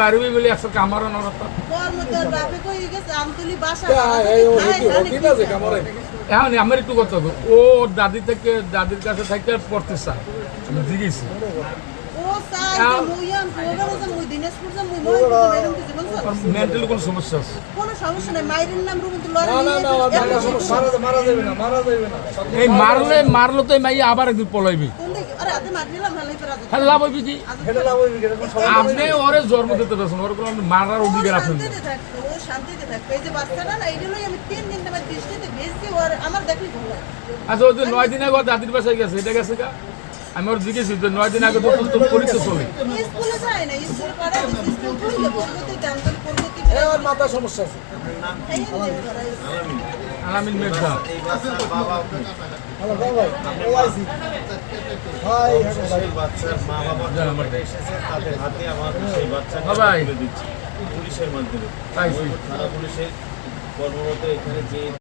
বাড়ি বলে একটা কামার নরতা এখন আমার একটু কথা ও দাদি থেকে দাদির কাছে থেকে পড়তে চায় আমি জিজ্ঞেস মেন্টালি কোনো সমস্যা আছে এই মারলে তো মাই আবার একদিন পলাইবি লাভ হইবি কি আপনি ওরে জন্ম দিতে পারছেন ওর কোনো মারার অধিকার আছে আচ্ছা ওই যে 9 দিন আগে দাদির বাসায় গেছে এটা গেছে গা আমি ওর জিজ্ঞেস 9 দিন আগে তো পরীক্ষা চলে মাথা সমস্যা আছে আলামিন মির্জা পুলিশের মাধ্যমে পুলিশের কর্মরত এখানে যে